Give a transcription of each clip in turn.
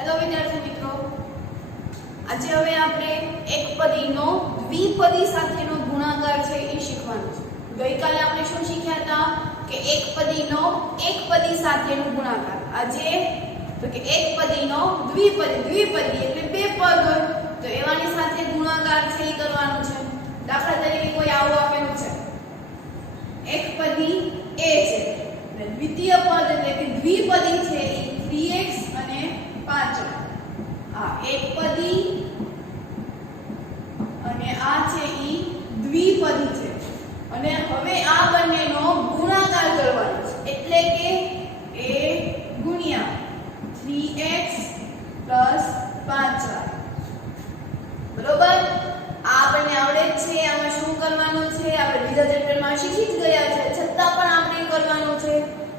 Hello વિદ્યાર્થી મિત્રો, આજે હવે આપણે એકપદીનો દ્વિપદી સાથેનો ગુણાકાર છે એ શીખવાનું છે। ગઈકાલે આપણે શું શીખ્યા હતા કે એકપદીનો એકપદી સાથેનો ગુણાકાર। આજે તો કે એકપદીનો દ્વિપદી એટલે બે પદ હોય તો એવાની સાથે ગુણાકાર છે એ કરવાનું છે। દાખલા તરીકે કોઈ આવું આપેલું છે, એકપદી a છે અને દ્વિતીય પદ એટલે કે દ્વિપદી છે એ 3x અને 5 આ એકપદી અને આ છે ઈ દ્વિપદી છે અને હવે આ બંનેનો ગુણાકાર કરવાનો છે એટલે કે a ગુણ્યા 3x 5y બરોબર। આ બંને આવડે છે, આમાં શું કરવાનું છે આપણે બીજા ચેપ્ટરમાં શીખી જ ગયા છે, છતાં પણ આપણે કરવાનું છે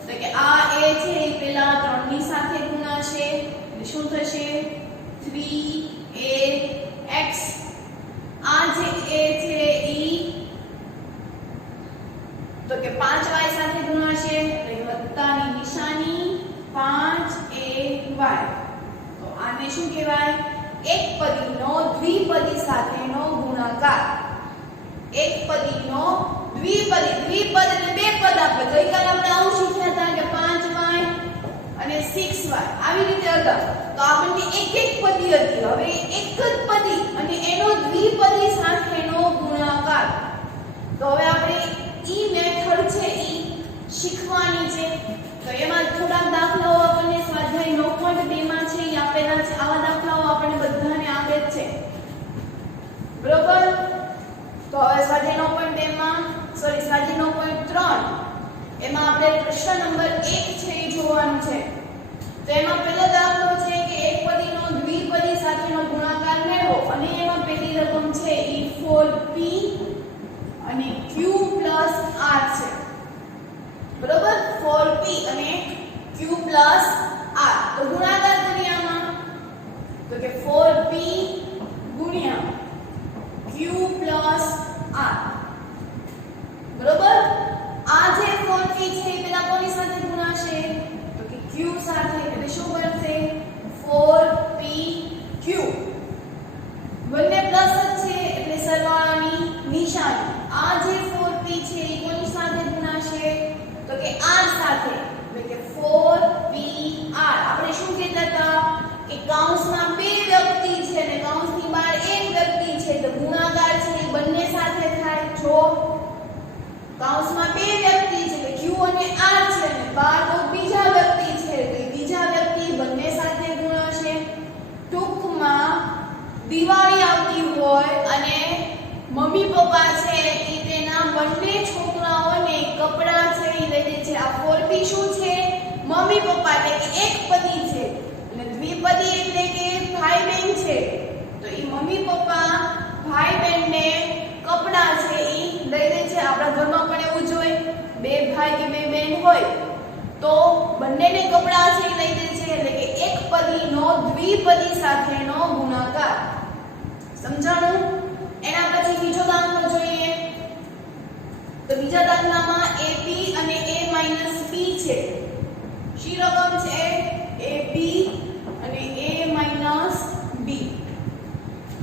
તો કે આ a છે એ પહેલા 3 ની સાથે ગુણાશે એટલે શું થશે 3ax। આ જે a છે ઈ તો કે 5y સાથે ગુણાશે એટલે વત્તાની નિશાની 5ay। તો આને શું કહેવાય? એકપદીનો દ્વિપદી સાથેનો ગુણાકાર। એકપદીનો દ્વિપદી એટલે બે પદ આપે। ગઈકાલે આપણે આવું શીખ્યા હતા કે 5y અને 6y આવી રીતે હતા તો આપણને એક પદી હતી, હવે એક જ પદી અને એનો દ્વિપદી સાથેનો ગુણાકાર। તો હવે આપણે ઈ મેથડ છે ઈ શીખવાની છે। તો એમાં થોડા દાખલાઓ આપણને સ્વાધ્યાય 9.2 માં છે ઈ આપેલા છે। આવા દાખલાઓ આપણને બધાને આપે જ છે, બરોબર। તો હવે સ્વાધ્યાય 9.2 માં સ્વાધ્યાય 9.3 એમાં આપણે પ્રશ્ન નંબર 1 છે એ જોવાનું છે। તો એમાં પહેલો દાખલો છે કે એકપદીનો દ્વિપદી સાથેનો ગુણાકાર મેળવો અને એમાં પહેલી રકમ છે ઈ 4p અને q r છે, બરોબર। 4p અને q r તો ગુણાકાર કરીએ આમાં તો કે 4p ગુણ્યા q r બરોબર। આ જે 4p છે એ પેલા કોની સાથે ગુણાશે તો કે q સાથે એટલે શું બનશે 4pq। બંને પ્લસ જ છે એટલે સરવાળાની નિશાની। આ જે 4p છે એ કોની સાથે ગુણાશે તો કે r સાથે એટલે કે 4pr। આપણે શું કહેતા હતા કે કૌંસમાં બે વ્યક્તિ છે અને કૌંસની બહાર એક વ્યક્તિ છે તો ગુણાકાર છે એ બંને સાથે થાય। જો કૌંસમાં બે વ્યક્તિ છે એટલે q અને r છે અને બહાર તો બીજા વ્યક્તિ છે એટલે બીજા વ્યક્તિ બંને સાથે ગુણાશે। ટૂંકમાં દિવાળી આવતી હોય અને મમ્મી પપ્પા છે એ તેના બંને છોકરાઓને કપડાં છે એ લઈ દે છે। આ 4p શું છે? મમ્મી પપ્પા એટલે કે એકપદી છે અને દ્વિપદી એટલે કે ભાઈ બહેન છે તો એ મમ્મી પપ્પા ભાઈ બહેનને કપડાં છે એ લઈ દે છે। આપણા ઘરમાં પણ એવું જ હોય, બે ભાઈ કે બે બહેન હોય તો બંનેને કપડાં છે એ લઈ દે છે એટલે કે એકપદીનો દ્વિપદી સાથેનો ગુણાકાર। સમજાણું? એના પછી બીજો દાખલો જોઈએ તો બીજા દાખલામાં ap અને a - b છે। શી રકમ છે ap અને a - b।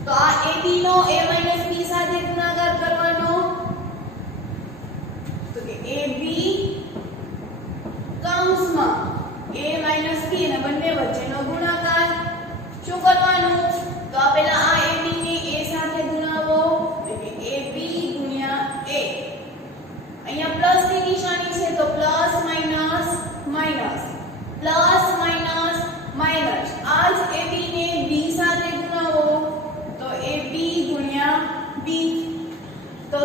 તો આ ab નો a - b સાથે ગુણાકાર કરવાનો તો કે ab કૌંસમાં a - b અને બંને વચ્ચેનો ગુણાકાર। શું કરવાનું તો આ પહેલા આ ab ને a સાથે ગુણાવો એટલે કે ab ગુણ્યા a। અહીંયા પ્લસ ની નિશાની છે તો plus minus minus plus minus minus. આ જ ab ને b સાથે ગુણાવો તો ab ગુણ્યા b। તો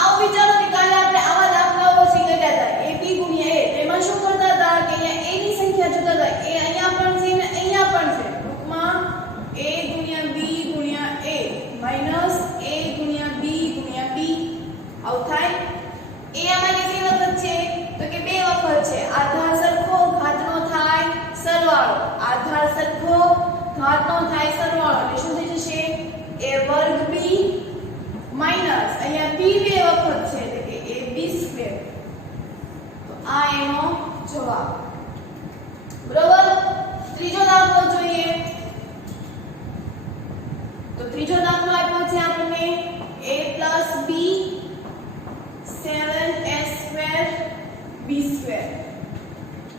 આવો વિચારો કે કાલે આપણે આવા દાખલાઓ શીખ્યા હતા ab ગુણ્યા a। એમાં શું કરતા હતા કે અહીંયા a ની સંખ્યા જોતા હતા, a અહીંયા પણ છે અને અહીંયા પણ છે। ટૂંકમાં a ગુણ્યા b ગુણ્યા a માઈનસ a ગુણ્યા b ગુણ્યા b આવું થાય। a આમાં કેટલી વખત છે તો કે બે વખત છે। આધાર સરખો ઘાતનો થાય સરવાળો, આધાર સરખો ઘાતનો થાય સરવાળો એટલે શું થઈ જશે a વર્ગ b માઈનસ અહીંયા b બે વખત છે એટલે કે ab²। તો આ એનો જવાબ, બરોબર। ત્રીજો દાખલો જોઈએ ત્રીજો દાખલો આપ્યો છે આપણને a + b 7s² b².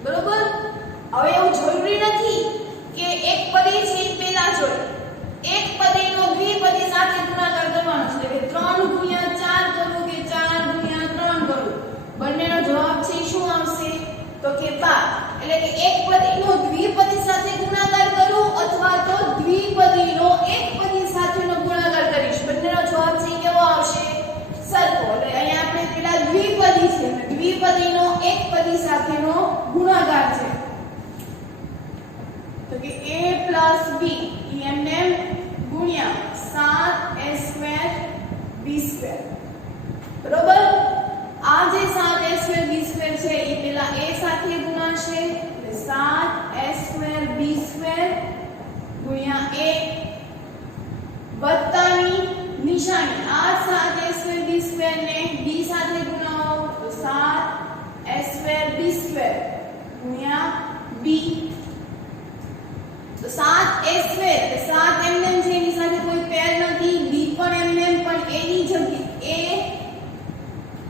બરોબર. હવે એવું જરૂરી નથી કે એક પદી છે એ પહેલા જોડે એક પદીનો દ્વિપદી સાથે ગુણાકાર કરવાનો છે એટલે કે 3 × 4 કરું કે 4 × 3 કરું બંનેનો જવાબ છે શું આવશે તો કે 12. એટલે કે એક પદીનો દ્વિપદી સાથે ગુણાકાર કરું અથવા તો દ્વિપદીનો એક પદી સાથેનો ગુણાકાર કરીશ બંનેનો જવાબ છે કેવો આવશે સરખો. એટલે અહીંયા આપણે પેલા દ્વિપદી છે દ્વિપદીનો એક પદી સાથેનો ગુણાકાર છે તો કે a + b એમને ગુણ્યા 7s² b². બરોબર. આ જે 7s² b² છે એ પેલા a સાથે ગુણાશે એટલે 7s² b² ગુણ્યા a વત્તાની નિશાની આ 7s² b² ને b સાથે ગુણાવો તો 7s² b² ગુણ્યા b. તો 7s² એટલે 7 એમને છે એની સાથે કોઈ પેર નથી b પણ એમને પણ a ની જગ્યાએ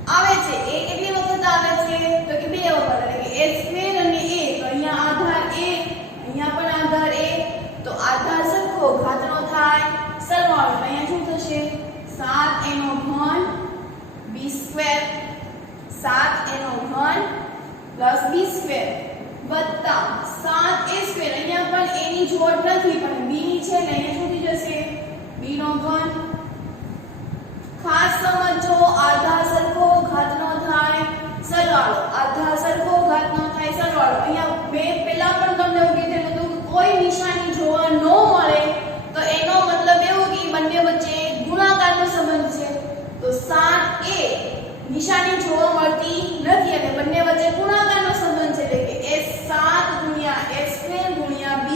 a આવે છે. a કેટલી વખત આવે છે તો કે બે વખત એટલે કે a² અને a તો અહીંયા આધાર a અહીંયા પણ આધાર a તો આધાર સરખો ઘાતનો થાય સરવાળો અહીંયા શું થશે 7a² b² 7a³ b² વત્તા 7a² અહીંયા પણ a ની જોડ નથી પણ b ની છે ને અહીંયા શું થઈ જશે b3. ખાસ સમજો આધાર સરખો ઘાતનો થાય સરવાળો આધાર સરખો ઘાતનો થાય સરવાળો. અહીંયા મેં પહેલા પણ તમને એવું કીધું હતું કે કોઈ નિશાની જોવા ન મળે તો એનો મતલબ એવું કે બંને વચ્ચે ગુણાકારનો સંબંધ છે. તો 7a નિશાની જોવા મળતી નથી અને બંને વચ્ચે ગુણાકારનો સંબંધ છે એટલે કે s7 × s² × b²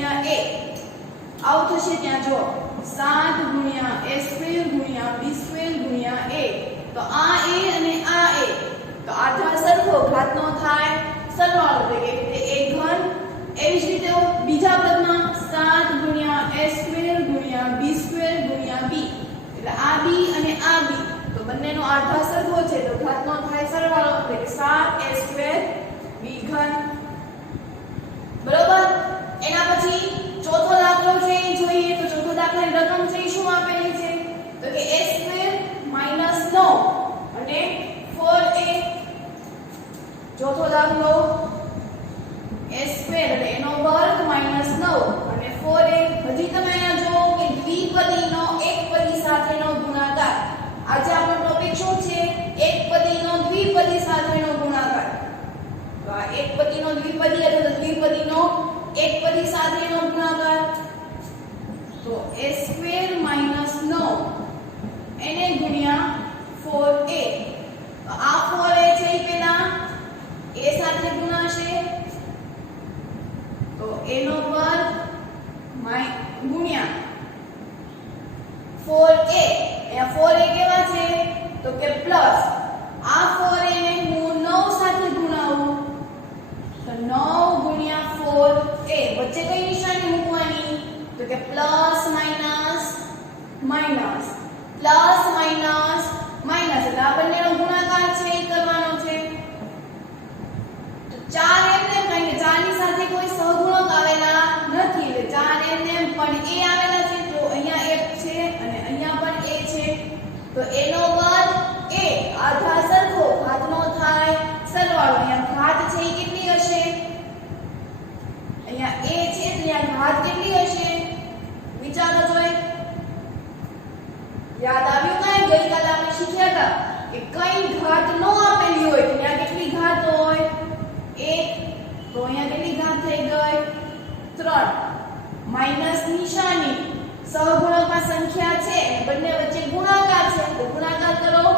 × a આવું થશે. ત્યાં જો 7 × s² × b² × a તો આ a અને આ a તો આધાર સરખો ઘાતનો થાય સરવાળો એટલે કે a3. એવી જ રીતે બીજા પદમાં 7 × s² × b² × b એટલે આ b અને આ b તો બંનેનો આધાર સરખો છે તો ઘાતનો થાય સરવાળો એટલે કે 7s² b3. બરોબર. એના પછી ચોથો દાખલો છે એ જોઈએ તો ચોથો દાખલાની રકમ છે શું આપેલી છે તો કે a² - 9 અને 4a. ચોથો દાખલો a² એટલે એનો વર્ગ -9 અને 4a. હજી તમે અહીંયા જો કે દ્વિપદીનો એક પદી સાથેનો ગુણાકાર. આજે આપણો ટોપિક શું છે એક પદીનો દ્વિપદી સાથેનો ગુણાકાર. તો આ એક પદીનો દ્વિપદી એટલે દ્વિપદીનો એક પદી સાથેનો ગુણાકાર તો a² - 9 એને ગુણ્યા 4a. તો આ 4a છે એ પેલા a સાથે ગુણાશે તો a નો વર્ગ ગુણ્યા 4a. અહીંયા 4a કેવા છે તો કે પ્લસ આ 4a ને હું 9 સાથે ગુણાવું તો 9 ગુણ્યા 4a વચ્ચે કઈ નિશાની મૂકવાની તો કે plus minus minus plus minus minus એટલે આ બંનેનો ગુણાકાર છે એ કરવાનો છે. તો 4 એમને કારણ કે 4 ની સાથે કોઈ સહગુણક આવેલા નથી એટલે 4 એમને પણ a આવેલા છે તો અહીંયા 1 છે અને અહીંયા પણ a છે તો a નો વર્ગ a આધાર સરખો ઘાતનો થાય સરવાળો. અહીંયા ઘાત છે એ કેટલી હશે અહીંયા a છે એટલે આ ઘાત કેટલી હશે વિચારો જોઈ. યાદ આવ્યું કાંઈ ગઈકાલે આપણે શીખ્યા હતા કે કઈ ઘાત ન આપેલી હોય તો ત્યાં કેટલી ઘાત હોય 1 તો અહીંયા કેટલી ઘાત થઈ ગઈ 3. માઈનસ નિશાની સહગુણકમાં સંખ્યા છે બંને વચ્ચે ગુણાકાર છે તો ગુણાકાર કરો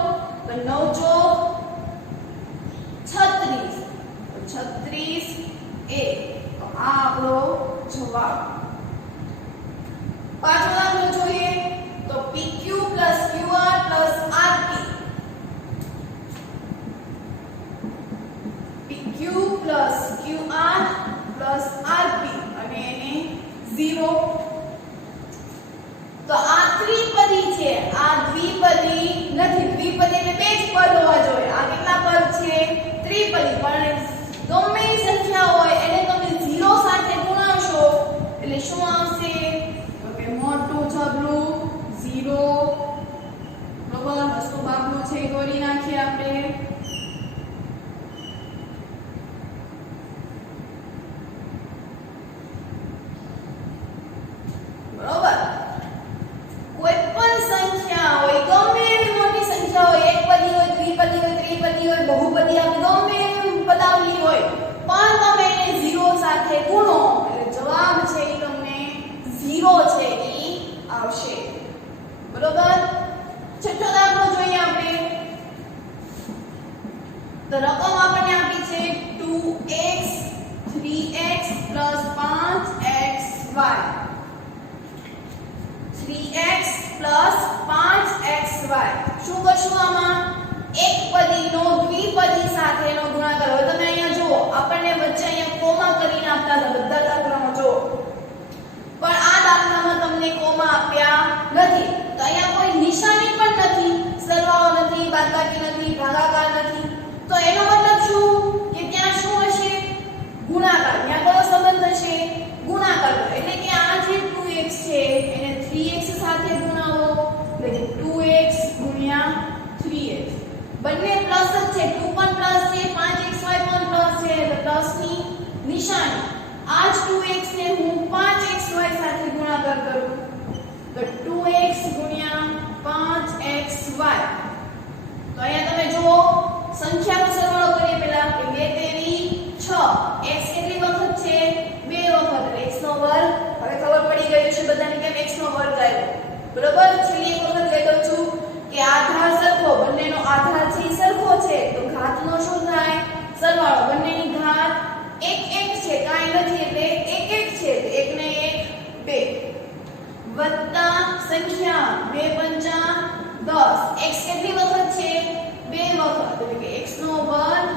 તો 9 ચોક 36 તો 36a. તો આ આપણો જવાબ. પાછો દાખલો જોઈએ તો pq + qr + rp. pq + qr + rp અને એને 0. તો નથી. દ્વિપદી એટલે બે જ પદ હોવા જોઈએ. આ કેટલા પદ છે? ત્રિપદી. પણ ગમે એ સંખ્યા હોય એને તમે 0 સાથે ગુણાવશો એટલે શું આવશે? તો કે મોટું છબલું 0. બરાબર. હસ્તો બાબનો છે એ દોરી નાખીએ આપણે. બરોબર. કોઈ પણ સંખ્યા હોય, ગમે એવી મોટી સંખ્યા હોય, એકપદી હોય, દ્વિપદી હોય, ત્રિપદી હોય, બહુપદી આપણે ગમે એવી પદાવલી હોય, પણ તમે એને 0 સાથે ગુણો એટલે જવાબ છે એ તમને 0 છે એ આવશે. બરોબર. છઠ્ઠો દાખલો જોઈએ આપણે. તો રકમ આપણને આપી છે 2x 3x 5xy. 3x 5xy. શું કરશું આમાં? એકપદીનો દ્વિપદી સાથેનો ગુણાકાર. હવે તમે અહીંયા જુઓ, આપણને વચ્ચે અહીંયા કોમા કરીને આપતા હતા બધા દાખલામાં જુઓ, પણ આ દાખલામાં તમને કોમા આપ્યા નથી. તો અહીંયા કોઈ નિશાની પણ નથી, સરવાળો નથી, બાદબાકી નથી, ભાગાકાર નથી. તો એનો મતલબ શું કે ત્યાં શું હશે? ગુણાકાર. ત્યાં કયો સંબંધ હશે? ગુણાકાર. એટલે કે આ જે 2x છે એને 3x સાથે ગુણાવો એટલે કે 2x ગુણ્યા 3x. બંને પ્લસ જ છે. 2 પણ પ્લસ છે, 5xy પણ પ્લસ છે એટલે પ્લસની નિશાની. આ જ 2x ને હું 5xy સાથે ગુણાકાર કરું તો 2x ગુણ્યા 5xy. તો અહીંયા તમે જુઓ, સંખ્યાનો સરવાળો કરીએ પહેલા કે 2 તેરી 6. x કેટલી વખત છે? 2 વખત એટલે x નો વર્ગ. હવે ખબર પડી ગઈ છે બધાને કેમ x નો વર્ગ આવ્યો. બરોબર. છેલ્લી એક વખત કહી દઉં છું કે આધાર સરખો, બંનેનો આધાર છે એ સરખો છે તો ઘાતનો શું થાય? સરવાળો. બંનેની ઘાત 1 1 છે, કાંઈ નથી એટલે 1 1 છે તો 1 ને 1 2 વત્તા સંખ્યા 2 પંચા 10. x કેટલી વખત છે? 2 વખત એટલે કે x નો વર્ગ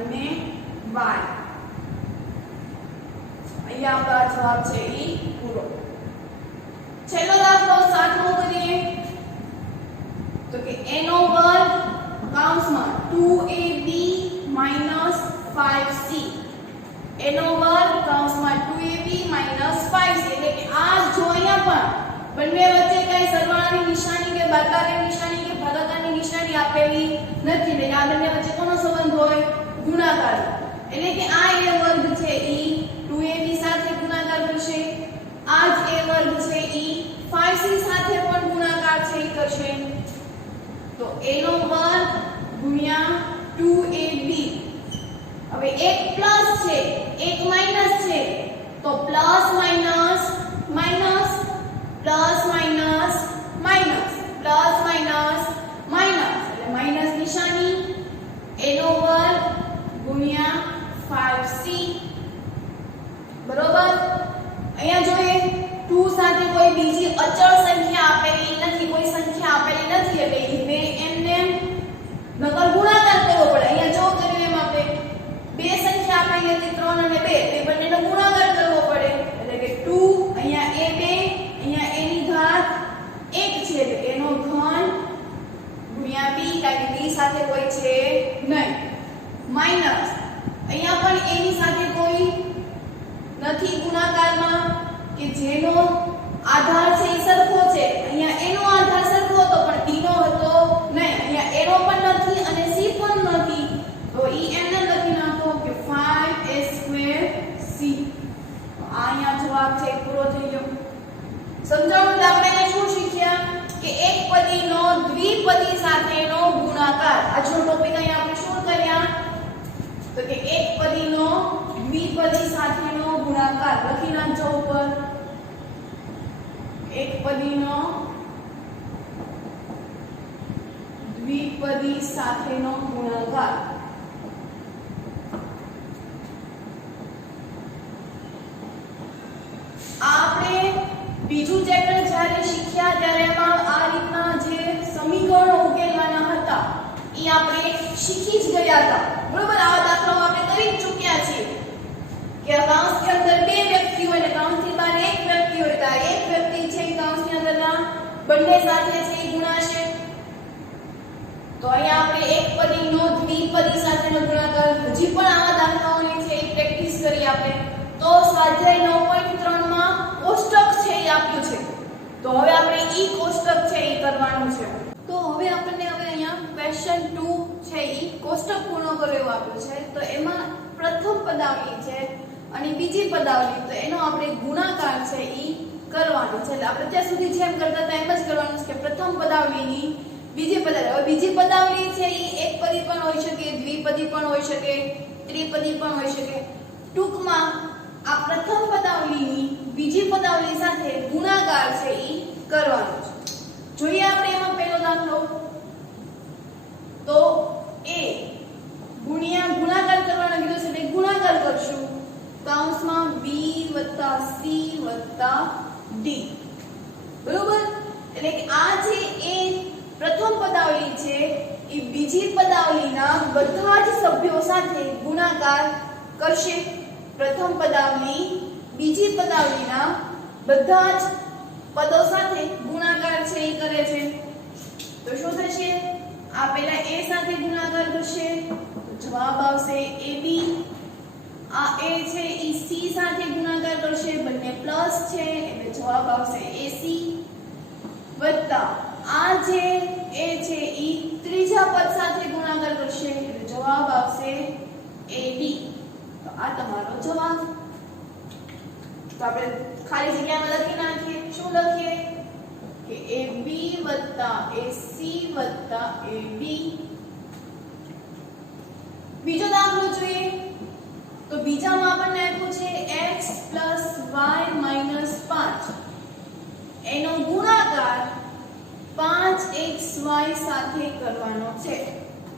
અને y. અહીંયા આપણા જવાબ છે ઈ પૂરો. છેલ્લો દાખલો 7મો કરીએ. તો કે a નો વર્ગ કૌંસમાં 2ab - 5c. a નો વર્ગ કૌંસમાં 2ab - 5c. એટલે કે આ જો અહીંયા પણ બંને વચ્ચે કઈ સરવાળાની નિશાની કે બાદબાકીની નિશાની કે ભાગાકારની નિશાની આપેલી નથી. એટલે આ બંને વચ્ચે કોનો સંબંધ હોય? ગુણાકાર. એટલે કે આ a વર્ગ છે ઈ 2ab સાથે ગુણાકાર કરશે. આ જ a વર્ગ છે ઈ 5c સાથે પણ ગુણાકાર છે ઈ કરશે. તો a નો વર્ગ ગુણ્યા 2ab. હવે એક પ્લસ છે, એક માઈનસ છે તો plus minus minus, plus minus minus, plus minus minus એટલે માઈનસ નિશાની. a નો વર્ગ ગુણ્યા 5c. બરોબર. અહીંયા જોઈએ 2 સાથે કોઈ બીજી અચળ સંખ્યા આપેલી નથી, કોઈ સંખ્યા આપેલી નથી એટલે બે એમને નકર ગુણાકાર કરવો પડે. અહીંયા જો કર્યું એમ આપણે બે સંખ્યા આપેલી હતી 3 અને 2 એ બંનેનો ગુણાકાર કરવો પડે એટલે કે 2 અહીંયા a2 અહીંયા a ની ઘાત 1 છે એટલે a નો ઘન ગુણ્યા b કારણ કે b સાથે કોઈ છે નહીં. માઈનસ અહીંયા પણ a ની સાથે કોઈ નથી ગુણાકારમાં કે જેનો આધાર છે એ સરખો છે. અહીંયા a નો આધાર સરખો હતો પણ d નો હતો નહીં. અહીંયા a નો પણ નથી અને c પણ નથી તો ઈ એમને લખી નાખો કે 5a2c. આ અહીંયા જવાબ છે પૂરો થઈ ગયો. સમજાવવાનું આપણે શું શીખ્યા કે એકપદીનો દ્વિપદી સાથેનો ગુણાકાર. આજનો ટોપિક અહીંયા આપણે શું કર્યા તો કે એકપદીનો દ્વિપદી સાથેનો ગુણાકાર. લખી નાખજો ઉપર એકપદીનો દ્વિપદી સાથેનો ગુણાકાર. આપણે બીજું ચેપ્ટર જ્યારે શીખ્યા ત્યારે એમાં આ રીતના જે સમીકરણો ઉકેલવાના હતા એ આપણે શીખી જ ગયા હતા. બરોબર. આવા દાખલાઓ આપણે કરી જ ચૂક્યા છીએ કે કૌંસની અંદર બે વ્યક્તિ હોય અને કૌંસની બહાર એક વ્યક્તિ હોય તો આ એક વ્યક્તિ છે કૌંસની અંદરના બંને સાથે છે એ ગુણાશે. તો અહીંયા આપણે એકપદીનો દ્વિપદી સાથેનો ગુણાકાર હજી પણ આવા દાખલાઓની છે એ પ્રેક્ટિસ કરી આપણે. તો સ્વાધ્યાય 9.3 માં કોષ્ટક છે એ આપ્યું છે. તો હવે આપણે ઈ કોષ્ટક છે એ કરવાનું છે. તો હવે આપણને અહીંયા ક્વેશ્ચન 2 છે ઈ કોષ્ટક પૂર્ણ કરો એવું આપ્યું છે. તો એમાં પ્રથમ પદાવલી છે અને બીજી પદાવલી, તો એનો આપણે ગુણાકાર છે ઈ કરવાનો છે. એટલે આપણે ત્યાં સુધી જેમ કરતા હતા એમ જ કરવાનું છે કે પ્રથમ પદાવલીની બીજી પદાવલી. હવે બીજી પદાવલી છે ઈ એકપદી પણ હોઈ શકે, દ્વિપદી પણ હોઈ શકે, ત્રિપદી પણ હોઈ શકે. ટૂંકમાં આ પ્રથમ પદાવલીની બીજી પદાવલી સાથે ગુણાકાર છે ઈ કરવાનો છે. જોઈએ આપણે એમાં પહેલો દાખલો. તો a ગુણ્યા ગુણાકાર કરવાનો કીધો છે એટલે ગુણાકાર કરશું કૌંસમાં b + c + d. બરોબર? એટલે કે આ જે a પ્રથમ પદાવલી છે એ બીજી પદાવલીના બધા જ સભ્યો સાથે ગુણાકાર કરશે. પ્રથમ પદાવલી બીજી પદાવલીના બધા જ પદો સાથે ગુણાકાર છે એ કરે છે. તો શું થશે? આ પહેલા a સાથે ગુણાકાર કરશે, જવાબ આવશે ab. આ a છે ઈ c સાથે ગુણાકાર કરશે, બંને પ્લસ છે એટલે જવાબ આવશે ac. વત્તા આ જે a છે ઈ ત્રીજા પદ સાથે ગુણાકાર કરશે એટલે જવાબ આવશે ad. તો આ તમારો જવાબ. તો આપણે ખાલી જગ્યામાં લખી નાખીએ. શું લખીએ? કે ab + ac + ad. બીજો દાખલો જોઈએ. તો બીજામાં આપણને આપ્યું છે x + y - 5. એનો ગુણાકાર 5xy સાથે કરવાનો છે.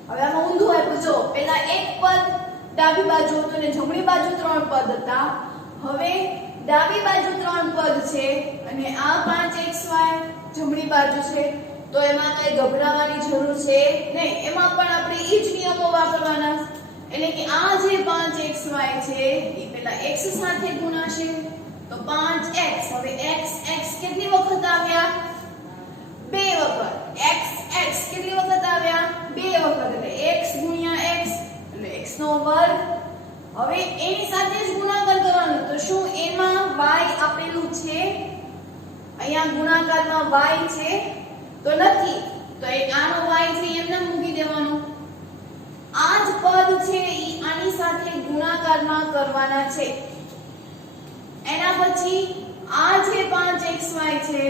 હવે આમાં ઊંધું આપ્યું. જો પહેલા એક પદ ડાબી બાજુ હતું અને જમણી બાજુ 3 પદ હતા. હવે ડાબી બાજુ 3 પદ છે અને આ 5xy જમણી બાજુ છે. તો એમાં કઈ ગભરાવાની જરૂર છે નહીં. એમાં પણ આપણે ઈ જ નિયમો વાપરવાના. એટલે કે આ જે 5xy છે એ પહેલા x સાથે ગુણાશે તો 5x. હવે x કેટલી વખત આવ્યા? 2 વખત. x કેટલી વખત આવ્યા? 2 વખત. એટલે x * x એટલે x². હવે એની સાથે જ ગુણાકાર કરવાનો. તો શું એમાં y આપેલું છે? અહીંયા ગુણાકારમાં y છે તો નથી. તો આનો y છે એમને મૂકી દેવાનો. આ જ પદ છે ઈ આની સાથે ગુણાકારમાં કરવાના છે. એના પછી આ જે 5xy છે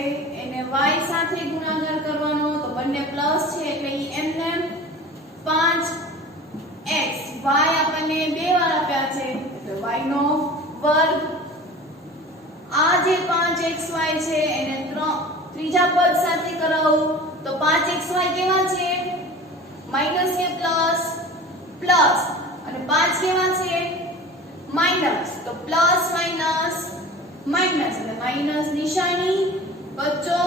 એને y સાથે ગુણાકાર કરવાનો. તો બંને પ્લસ છે એટલે ઈ એમને 5x. y આપણને 2 વાર આપ્યા છે એટલે y². આ જે 5xy છે એને ત્રીજા પદ સાથે કરાવું તો 5xy કેવા છે? માઈનસ કે પ્લસ? પ્લસ. અને 5 કેવા છે? માઈનસ. તો પ્લસ માઈનસ માઈનસ એટલે માઈનસ નિશાની, બચ્ચો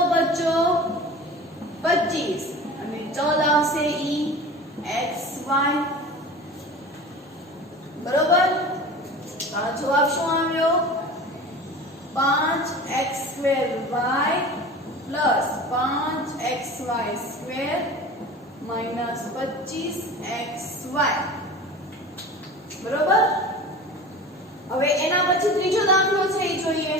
25 અને ચલ આવશે ઈ xy. બરોબર? આ જવાબ શું આવ્યો? 5x² y + 5xy² - 25xy. બરોબર? હવે એના પછી ત્રીજો દાખલો છે એ જોઈએ.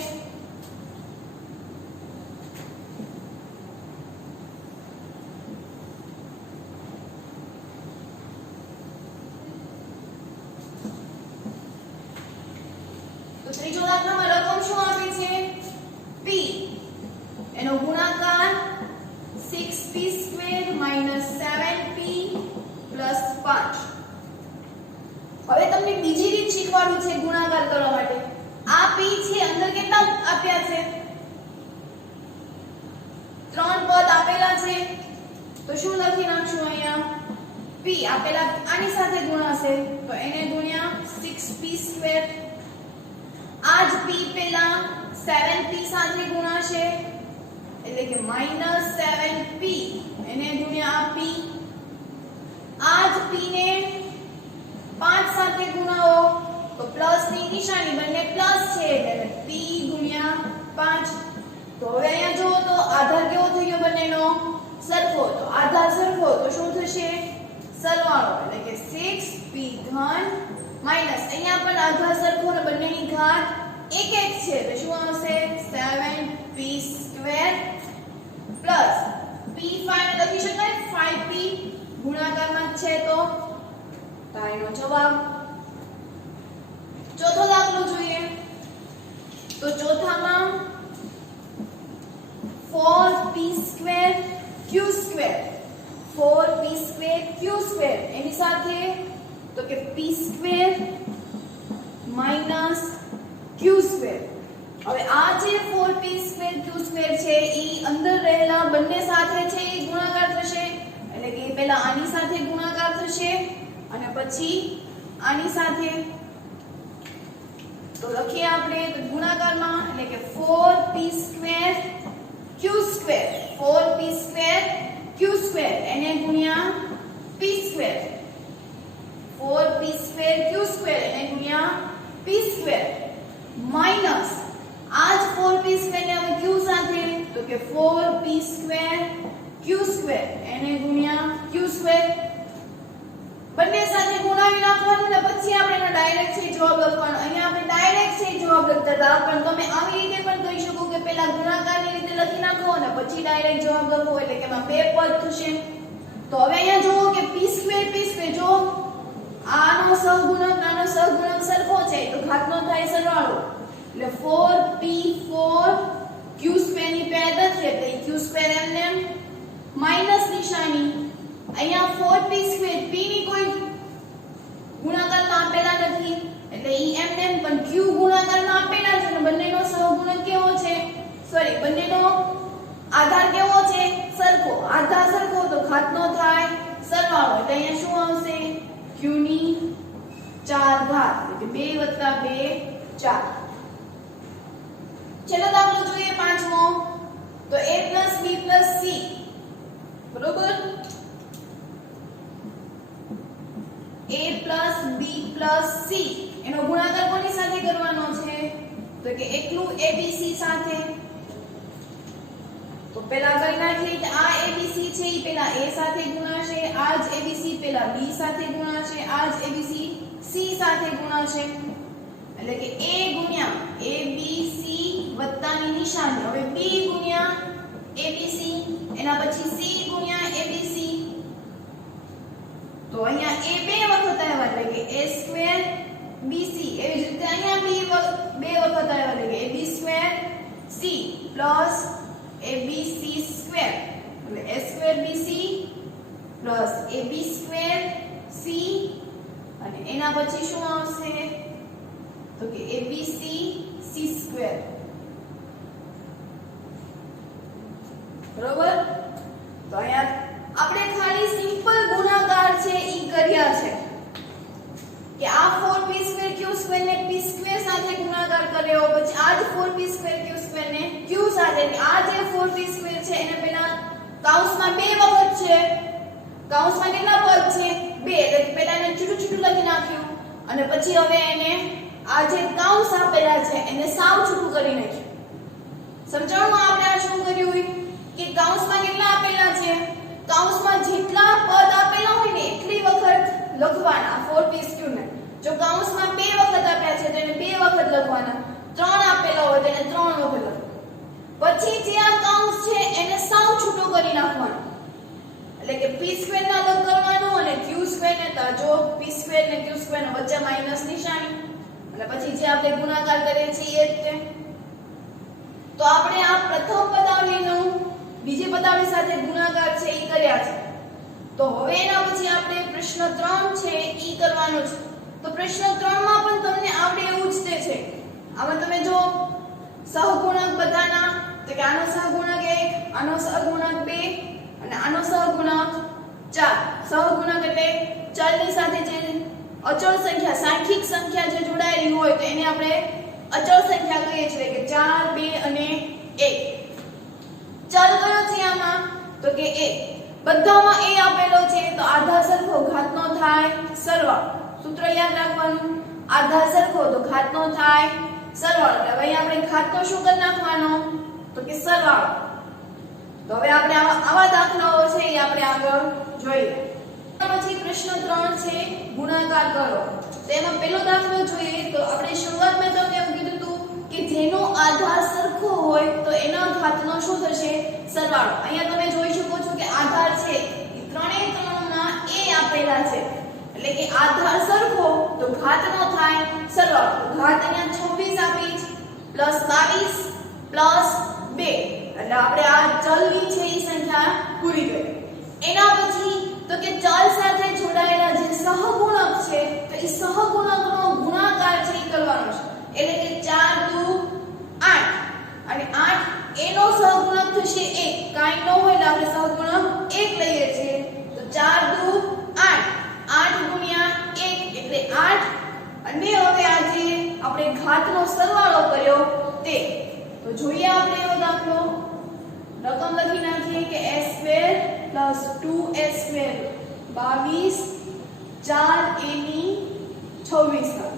તો ત્રીજો દાખલામાં રકમ શું આપી છે? p. એનો ગુણાકાર 6p² - 7p + 5. હવે તમને બીજી રીત શીખવાડું છે ગુણાકાર કરવા માટે. આ p છે અંદર કેટલા આપ્યા છે? 3 પદ આપેલા છે. તો શું લખી નાખશું અહીંયા? p આપેલા આની સાથે ગુણાશે તો એને ગુણ્યા 6p². આ જ p પેલા 7p સાથે ગુણાશે એટલે કે -7p એને ગુણ્યા આ p. આ જ p ને 5 સાથે ગુણાવો તો પ્લસ ની નિશાની, બંને પ્લસ છે એટલે p * 5. તો હવે અહીંયા જો તો આધાર કેવો થઈ ગયો બંનેનો? સરખો તો આધાર સરખો તો શું થશે સરવાળો એટલે કે 6p ઘન માઈનસ અહીંયા પણ આધાર સરખો ને બંનેની ઘાત એક એક છે તો શું આવશે 7p સ્ક્વેર પ્લસ p5 લખી શકાય 5p ગુણાકારમાં છે તો આનો જવાબ ચોથો દાખલો જોઈએ તો ચોથામાં 4p square q square 4p square q square એની સાથે તો કે p square minus q square હવે આ જે 4p સ્ક્વેર q સ્ક્વેર છે ઈ અંદર રહેલા બંને સાથે છે ઈ ગુણાકાર થશે એટલે કે પહેલા આની સાથે ગુણાકાર થશે અને પછી આની સાથે તો લખીએ આપણે તો ગુણાકારમાં એટલે કે 4p square q square 4p square q square એને ગુણ્યા p square 4p square q square એને ગુણ્યા p સ્ક્વેર માઈનસ આજ 4p સ્ક્વેર ને હવે q સાથે તો કે 4p સ્ક્વેર q સ્ક્વેર એને ગુણ્યા q સ્ક્વેર બંને સાથે ગુણાવી નાખવાનું ને પછી આપણે એનો ડાયરેક્ટ છે જવાબ લખવાનો અહીંયા આપણે ડાયરેક્ટ છે જવાબ લખતા હતા પણ તમે આવી રીતે પણ કહી શકો કે પહેલા ગુણાકારની રીતે લખી નાખો અને પછી ડાયરેક્ટ જવાબ લખો એટલે કે એમાં બે પદ થશે તો હવે અહીંયા જુઓ કે p સ્ક્વેર જો આનો સહગુણક સરખો છે તો ઘાતનો થાય સરવાળો એટલે 4p4 q સ્ક્વેર ની પેદ છે એટલે q સ્ક્વેર એમને માઈનસ નિશાની અહીંયા 4p સ્ક્વેર p ની કોઈ ગુણાકારમાં આપેલા નથી એટલે ઈ એમને પણ q ગુણાકારમાં આપેલા છે અને બંનેનો સહગુણક કેવો છે સોરી બંનેનો આધાર કેવો છે સરખો આધાર સરખો તો ઘાતનો થાય સરવાળો એટલે અહીંયા શું આવશે q ની 4 ઘાત એટલે 2 + 2 4 ચલો દાખલો જોઈએ પાંચમો તો a + b + c બરોબર a + b + c એનો ગુણાકાર કોની સાથે કરવાનો છે તો કે એકલું abc સાથે તો પહેલા કરી નાખીએ કે આ abc છે ઈ પહેલા a સાથે ગુણાશે આ જ abc પહેલા b સાથે ગુણાશે આ જ abc c સાથે ગુણાશે એટલે કે a ગુણ્યા abc વત્તાની નિશાની હવે b ગુણ્યા abc એના પછી c ગુણ્યા abc તો અહીંયા a બે વખત આવ્યા એટલે કે a સ્ક્વેર bc એવી જ રીતે અહીંયા b બે વખત આવ્યા એટલે કે ab square c plus abc square એટલે a square bc plus ab square c અને એના પછી શું આવશે તો કે abc c સ્ક્વેર બરોબર તો અહીંયા આપણે ખાલી સિમ્પલ ગુણાકાર છે ઈ કર્યા છે કે આ 4p સ્ક્વેર q સ્ક્વેર ને p સ્ક્વેર સાથે ગુણાકાર કર્યો પછી આ જ 4p સ્ક્વેર q સ્ક્વેર ને q સાથે આ જે 4p સ્ક્વેર છે એને પહેલા કૌંસમાં બે વખત છે કૌંસમાં કેટલા પદ છે બે એટલે પહેલા એને છૂટું છૂટું લખી નાખ્યું અને પછી હવે એને આ જે કૌંસ આપેલા છે એને સાવ છૂટું કરી નાખ્યું સમજાવવામાં આપણે આ શું કર્યું કે કૌંસમાં કેટલા આપેલા છે કૌંસમાં જેટલા પદ આપેલા હોય ને એટલી વખત લખવાના 4p સ્ક્વેર ને જો કૌંસમાં બે વખત આપ્યા છે તો એને બે વખત લખવાના ત્રણ આપેલા હોય તો એને ત્રણ વખત લખવાના પછી જે આ કૌંસ છે એને સાવ છૂટો કરી નાખવાનો એટલે કે p સ્ક્વેર ને અલગ કરવાનો અને q સ્ક્વેર ને તો જો p સ્ક્વેર ને q સ્ક્વેર ને વચ્ચે માઈનસ નિશાની અને પછી જે આપણે ગુણાકાર કરીએ છીએ એ જ છે તો આપણે આ પ્રથમ પદાવલીનો બીજી પદાવલી સાથે ગુણાકાર છે ઈ કર્યા છે તો હવે એના પછી આપણે પ્રશ્ન 3 છે ઈ કરવાનો છે તો પ્રશ્ન 3 માં પણ તમને આવડે એવું જ તે છે આમાં તમે જો સહગુણક બધાના તો કે આનો સહગુણક 1 આનો સહગુણક 2 અને આનો સહગુણક 4 સહગુણક એટલે ચલની સાથે જે અચળ સંખ્યા સાંખ્યિક સંખ્યા જે જોડાયેલી હોય તો એને આપણે અચળ સંખ્યા કહીએ છીએ કે 4 2 અને 1 ચલ કયો છે આમાં તો કે a બધામાં a આપેલો છે તો આધાર સરખો ઘાતનો થાય સરવાળો સૂત્ર યાદ રાખવાનું આધાર સરખો તો ઘાતનો થાય સરવાળો એટલે હવે આપણે ઘાતનો શું કરી નાખવાનો તો કે સરવાળો તો હવે આપણે આવા દાખલાઓ છે એ આપણે આગળ જોઈએ. પછી પ્રશ્ન 3 છે ગુણાકાર કરો. તો એમાં પહેલો દાખલો જોઈએ તો આપણે શરૂઆતમાં તમને એવું કીધું હતું કે જેનો આધાર સરખો હોય તો એના ઘાતનો શું થશે? સરવાળો. અહીંયા તમે જોઈ શકો છો કે આધાર છે એ ત્રણેય ત્રણમાં a આપેલા છે, એટલે કે આધાર સરખો તો ઘાતનો થાય સરવાળો. તો ઘાત અહીંયા 26 આપી છે પ્લસ 22 પ્લસ 2, એટલે આપણે આ ચલની છે એ સંખ્યા પૂરી કરી. એના પછી તો કે ચલ સાથે જોડાયેલા જે સહગુણક છે તો એ સહગુણકનો ગુણાકાર છે એ કરવાનો છે, એટલે કે 4 દુ 8 અને 8 એનો સહગુણક થશે 1. કાઈ ન હોય એટલે આપણે સહગુણક 1 લઈએ છીએ. તો 4 દુ 8, 8 ગુણ્યા 1 એટલે 8. અને હવે આ જે આપણે ઘાતનો સરવાળો કર્યો તે તો જોઈએ આપણે એવો દાખલો. રકમ લખી નાખીએ કે s² + 2s² 22 4a ની 26.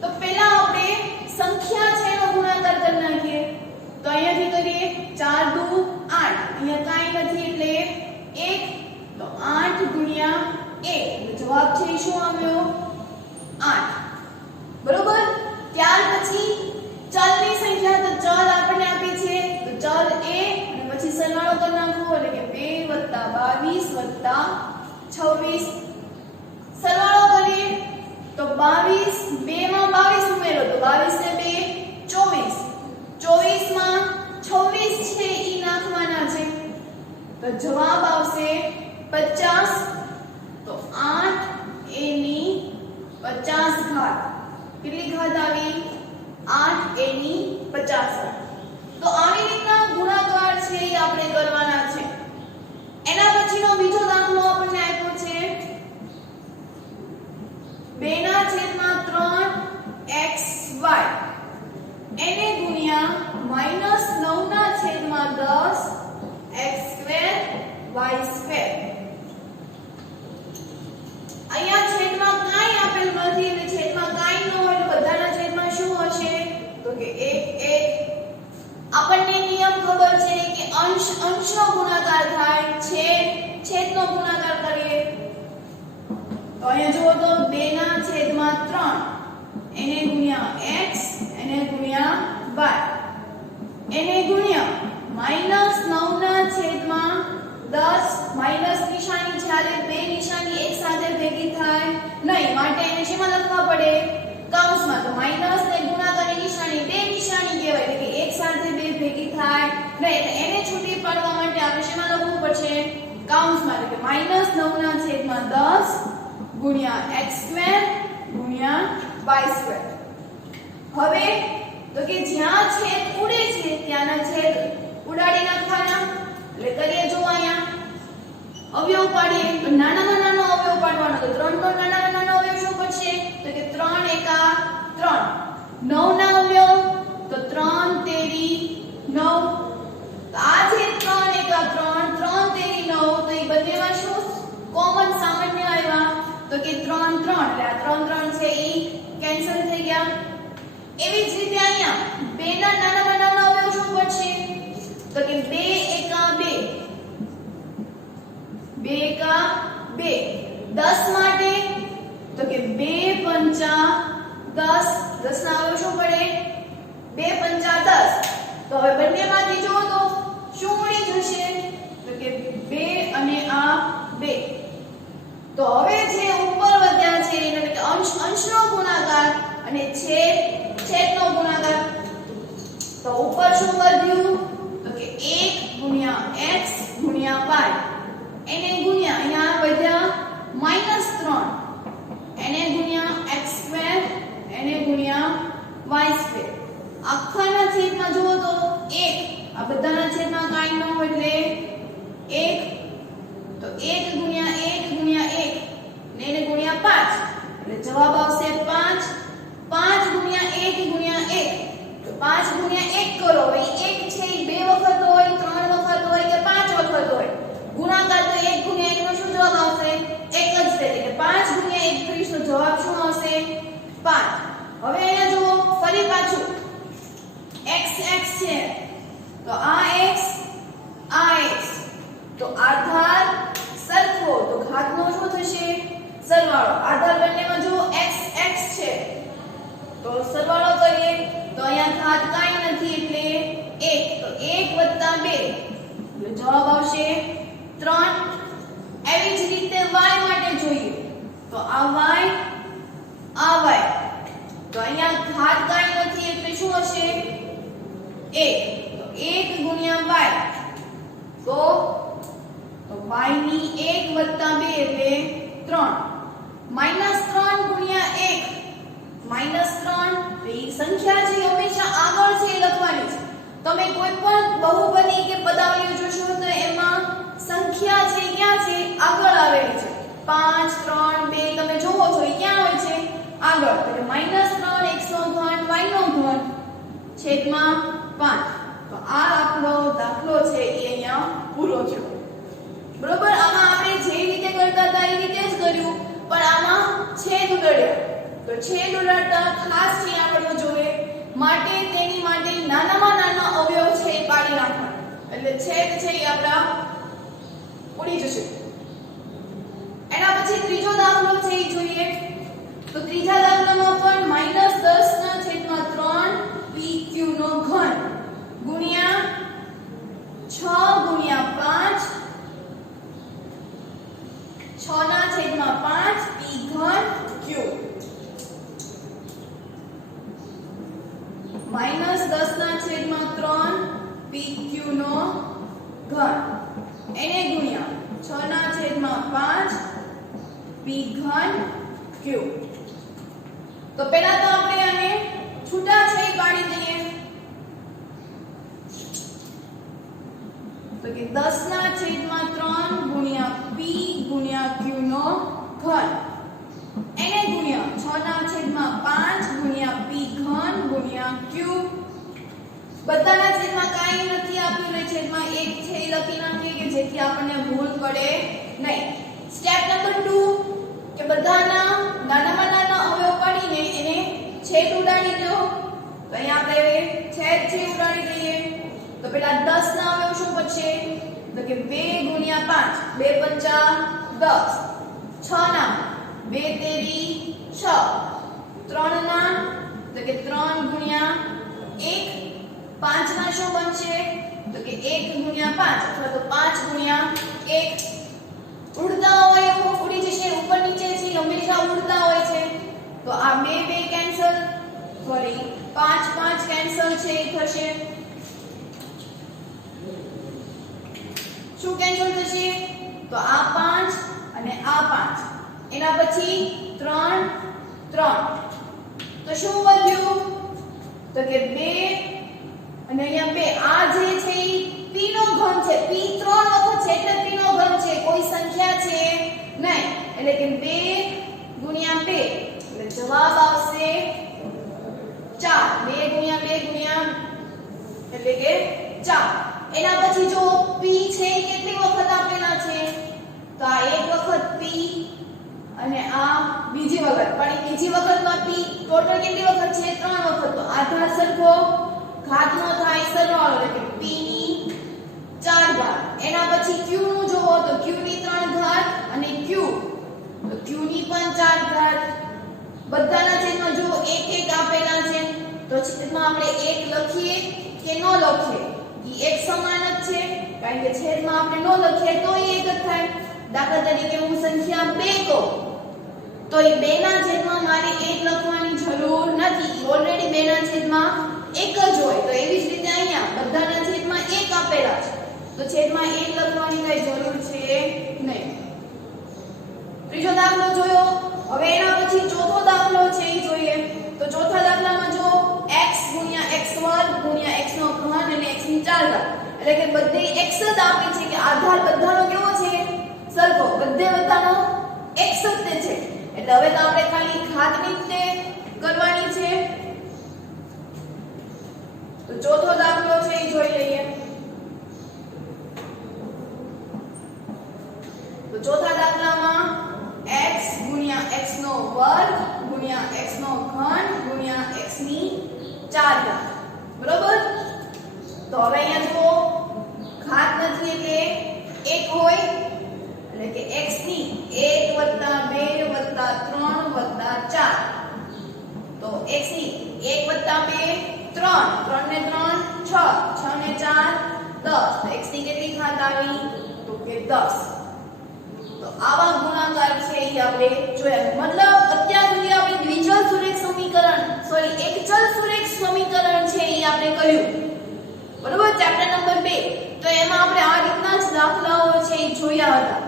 તો પહેલા આપણે સંખ્યા છે એનો ગુણાકાર કરી નાખીએ. તો અહીંયાથી કરીએ 4 દુ 8, અહીંયા કાઈ નથી એટલે 1. તો 8 ગુણ્યા 1 જવાબ છે શું આવ્યો? 8. બરોબર. ત્યાર પછી ચલની સંખ્યા, તો ચલ આપણને આપી છે તો ચલ a અને પછી સરવાળો કરી નાખવો, એટલે કે 2 + 22 + 26. સરવાળો કરીએ તો 22 2 માં 22 ઉમેરો તો 22 ને 2 24, 24 માં 26 છે ઈ નાખવાના છે તો જવાબ આવશે 50. તો 8a ની 50 ઘાત. કેટલી ઘાત આવી? 8a ની 50. તો આવી રીતના ગુણાકાર છે એ આપણે કરવાના છે. એના પછીનો બીજો દાખલો આપણને આપ્યો છે 2/3xy એને ગુણ્યા -9/10 x² y². અહીંયા છેદમાં કાઈ આપેલ નથી, એટલે છેદમાં કાઈ ન હોય તો બધાના છેદમાં શું હશે? તો કે 1 1. આપણને નિયમ ખબર છે કે અંશનો ગુણાકાર થાય, છેદનો ગુણાકાર કરીએ. તો અહીંયા જુઓ તો 2/3 એને ગુણ્યા x એને ગુણ્યા y એને ગુણ્યા -9/10 માઈનસ નિશાની જ્યારે બે નિશાની એક સાથે ભેગી થાય નહીં માટે એને શેમાં લખવા પડે? કૌંસમાં. તો માઈનસ ને ગુણાકારની નિશાની બે નિશાની કહેવાય, એટલે કે એક સાથે બે ભેગી થાય નહીં, એટલે એને છૂટી પાડવા માટે આપણે શેમાં લખવું પડશે? કૌંસમાં. એટલે કે -9/10 ગુણ્યા x² ગુણ્યા y². હવે તો કે જ્યાં છેદ ઉડે છે ત્યાંના છેદ ઉડાડી નાખવાના. એટલે કરીએ જો અહીંયા અવયવ પાડીએ તો નાનામાં નાનો અવયવ પાડવાનો. તો 3 નો નાનામાં નાનો અવયવ શું પડશે? તો કે 3 એકા 3. 9 ના અવયવ તો 3 તેરી 9. તો આ છે 3 એકા 3, 3 તેરી 9. તો એ બંનેમાં શું કોમન સામાન્ય આવ્યા? તો કે 3 3, એટલે આ 3 3 છે ઈ કેન્સલ થઈ ગયા. એવી જ રીતે અહીંયા 2 ના નાનામાં નાનો અવયવ શું પડશે? તો કે 2 એકા 2, 2 એકા 2. 10 માટે તો કે 2 પંચા 10, 10 ના અવયવ શું પડે? 2 પંચા 10. તો હવે બંનેમાંથી જો તો શું મળી જશે? તો કે 2 અને આ 2. તો હવે જે ઉપર વધ્યા છે એટલે કે અંશનો ગુણાકાર અને છેદનો ગુણાકાર. તો ઉપર શું વધ્યું? તો કે 1 ગુણ્યા x ગુણ્યા y એને ગુણ્યા અહીંયા વધ્યા -3 એને ગુણ્યા x² એને ગુણ્યા y². આખાના છેદમાં જુઓ તો 1, આ બધાના છેદમાં કાઈ ન હોય એટલે 1. તો 1 ગુણ્યા 1 ગુણ્યા 1 ને એને ગુણ્યા 5 એટલે જવાબ આવશે 5. 5 ગુણ્યા 1 ગુણ્યા 1 તો 5 ગુણ્યા 1 કરો. હવે 1 છે એ 2 વખત હોય, 3 વખત હોય કે 5 વખત હોય. ગુણાકાર તો 1 ગુણ્યા 1 નો શું જવાબ આવશે? 1 જ છે, એટલે કે 5 ગુણ્યા 1 કરીશું તો જવાબ શું આવશે? 5. હવે અહીંયા જુઓ ફરી પાછું x x છે તો આ થશે સરવાળો આધાર બંનેમાં જો x x છે તો સરવાળો કરીએ તો અહીંયા ઘાત કાઈ નથી એટલે 1 તો 1 + 2 એટલે જવાબ આવશે 3 એવી જ રીતે y માટે જોઈએ તો આ y તો અહીંયા ઘાત કાઈ નથી એટલે શું હશે 1 તો 1 * y તો y ની 1 + 2 એટલે 3 -3 * 1 -3 એ સંખ્યા છે હંમેશા આગળ છે લખવાની છે તમે કોઈ પણ બહુપદી કે પદાવલી જોશો તો એમાં સંખ્યા છે ક્યાં છે આગળ આવેલી છે 5 3 2 તમે જોવો છો એ ક્યાં હોય છે આગળ એટલે -3 x નો ઘન y નો ઘન છેદમાં 5 તો આ આપણો દાખલો છે એ અહીંયા પૂરો થયો બરોબર આમાં આપણે જે રીતે કરતા હતા એ રીતે જ કર્યું પણ આમાં છેદ ઉડાડ્યો તો છેદ ઉડાડતા ખાસ છે આપણે જોવે માટે તેની માટે નાનામાં નાના અવયવ છે એ પાડી નાખવાના એટલે છેદ છે એ આપડા ઉડી જશે એના પછી ત્રીજો દાખલો છે એ જોઈએ તો ત્રીજા દાખલામાં પણ -10/3 pq નો ઘન ગુણ્યા 6 × 5 6/5 p ઘન q -10/3 pq નો ઘન એને ગુણ્યા 6/5 p ઘન q તો પહેલા તો આપણે આને છૂટા છે પાડી દઈએ તો કે 10/3 ગુણ્યા p ગુણ્યા q નો ઘન એને ગુણ્યા 6/5 ગુણ્યા p ઘન ગુણ્યા q બધાના છેદમાં કાઈ નથી આપ્યું એટલે છેદમાં 1 છે એ લખી નાખીએ કે જેથી આપણને ભૂલ પડે નહીં સ્ટેપ નંબર 2 કે બધાના નાનામાં નાના અવયવ પાડીને એને છેદ ઉડાડી દો તો અહીંયા આપણે છેદ છે ઉડાડી દઈએ તો પેલા 10 ના અવયવ શું બચશે તો કે 2 × 5 2 × 5 10 6 ના 2 તેરી 6 3 ના તો કે 3 × 1 5 ના શું બનશે તો કે 1 × 5 અથવા તો 5 × 1 ઉડતા હોય ઉડી જશે ઉપર નીચે છે હંમેશા ઉડતા હોય છે તો આ 2 કેન્સલ સોરી 5 કેન્સલ છે થશે શું કેન્સલ થશે તો આ 5 અને આ 5 એના પછી 3 તો શું વધ્યું તો કે 2 અને અહીંયા 2 આ જે છે ઈ p નો ઘન છે p 3 વખત છે એટલે p નો ઘન છે કોઈ સંખ્યા છે નહીં એટલે કે 2 × 2 એટલે જવાબ આવશે 4 2 × 2 એટલે કે 4 એના પછી જો p છે કેટલી વખત આપેલા છે તો આ એક વખત p અને આ બીજી વખત પણ બીજી વખતમાં p ટોટલ કેટલી વખત છે 3 વખત તો આધાર સરખો ઘાતનો થાય સરવાળો એટલે કે p ની 4 ઘાત એના પછી q નું જોવો તો q ની 3 ઘાત અને q તો q ની પણ 4 ઘાત બધાના છેદમાં જો 1 1 આપેલા છે તો છેદમાં આપણે 1 લખીએ કે ન લખીએ ઈ એક સમાન જ છે કારણ કે છેદમાં આપણે ન લખીએ તો ઈ એક જ થાય દાખલા તરીકે હું સંખ્યા 2 કહું તો ઈ 2 ના છેદમાં મારે 1 લખવાની જરૂર નથી ઓલરેડી 2 ના છેદમાં 1 જ હોય તો એવી જ રીતે અહીંયા બધાના છેદમાં 1 આપેલા છે તો છેદમાં 1 લખવાની કઈ જરૂર છે નહીં ત્રીજો દાખલો જોયો હવે એના પછી ચોથો દાખલો છે એ જોઈએ તો ચોથા દાખલામાં જો x * x2 * x નો ઘન અને x ની 4 ઘાત એટલે કે બધે x જ આપે છે કે આધાર બધાનો કેવો છે સરખો બધાનો x જ છે એટલે હવે તો આપણે ખાલી ઘાતની રીતે કરવાની છે તો ચોથો દાખલો છે એ જોઈ લઈએ તો ચોથા દાખલામાં x * x નો વર્ગ * x નો ઘન * x ની 4 ઘાત બરોબર તો હવે અહીંયા જો ઘાત નથી એટલે 1 હોય એટલે કે x ની 1 1 + 2 + 3 + 4 તો 80 1 + 2 3 3 ને 3 6 6 ને 4 10 તો x ની કેટલી ઘાત આવી તો કે 10 તો આવા ગુણાકાર છે એ આપણે જોયા મતલબ અત્યાર સુધી આપણે દ્વિચલ સુરેખ સમીકરણ એકચલ સુરેખ સમીકરણ છે એ આપણે કર્યું બરોબર ચેપ્ટર નંબર 2 તો એમાં આપણે આ રીતના જ દાખલાઓ છે એ જોયા હતા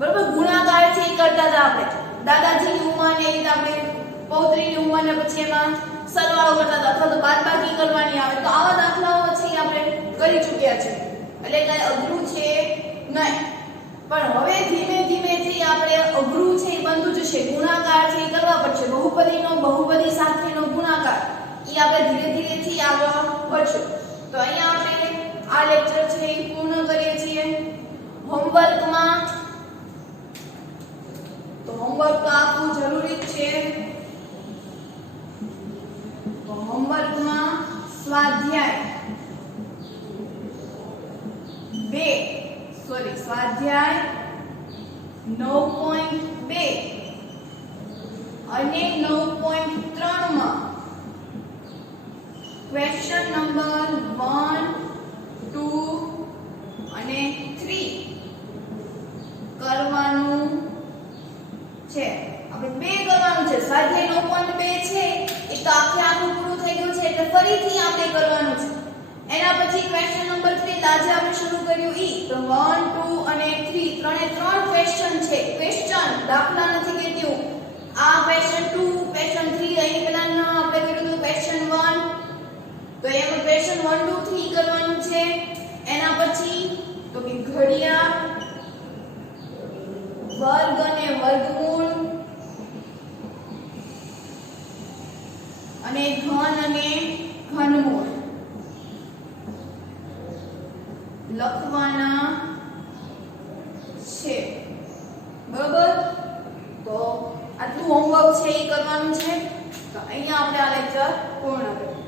બરોબર ગુણાકાર છે એ કરતા હતા આપણે દાદાજીની ઉંમર ને એ રીતે આપણે પૌત્રીની ઉંમર ને પછી એમાં સરવાળો કરતા હતા અથવા તો બાદબાકી કરવાની આવે તો આવા દાખલાઓ છે એ આપણે કરી ચૂક્યા છે એટલે કઈ અઘરું છે નહીં પણ હવે ધીમે ધીમે થી આપણે અઘરું છે એ બનતું જશે ગુણાકાર છે એ કરવા પડશે બહુપદીનો બહુપદી સાથેનો ગુણાકાર એ આપણે ધીરે ધીરે થી આગળ વધશું તો અહીંયા આપણે આ લેક્ચર છે એ પૂર્ણ કરીએ છીએ હોમવર્કમાં તો હોમવર્ક તો આપવું જરૂરી જ છે તો હોમવર્કમાં સ્વાધ્યાય સ્વાધ્યાય 9.2 અને 9.3 માં ક્વેશ્ચન નંબર 1 2 અને 3 કરવાનું છે આપણે બે કરવાનું છે સ્વાધ્યાય 9.2 છે એ તો આખું પૂરું થઈ ગયું છે એટલે ફરીથી આપણે કરવાનું છે એના પછી ક્વેશ્ચન નંબર 3 આજે આપણે શરૂ કર્યું ઈ તો 1 2 અને 3 ત્રણે ત્રણ ક્વેશ્ચન છે ક્વેશ્ચન દાખલા નથી કહેતી આ ક્વેશ્ચન 2 ક્વેશ્ચન 3 અહીં પહેલા આપણે કર્યું હતું ક્વેશ્ચન 1 તો એમાં ક્વેશ્ચન 1 2 3 કરવાનું છે એના પછી તો કે ઘડિયા વર્ગ અને વર્ગમૂળ અને ઘન અને ઘનમૂળ લખવાના છે બરાબર તો આટલું હોમવર્ક છે એ કરવાનું છે તો અહીંયા આપણે આ લેક્ચર પૂર્ણ કરીએ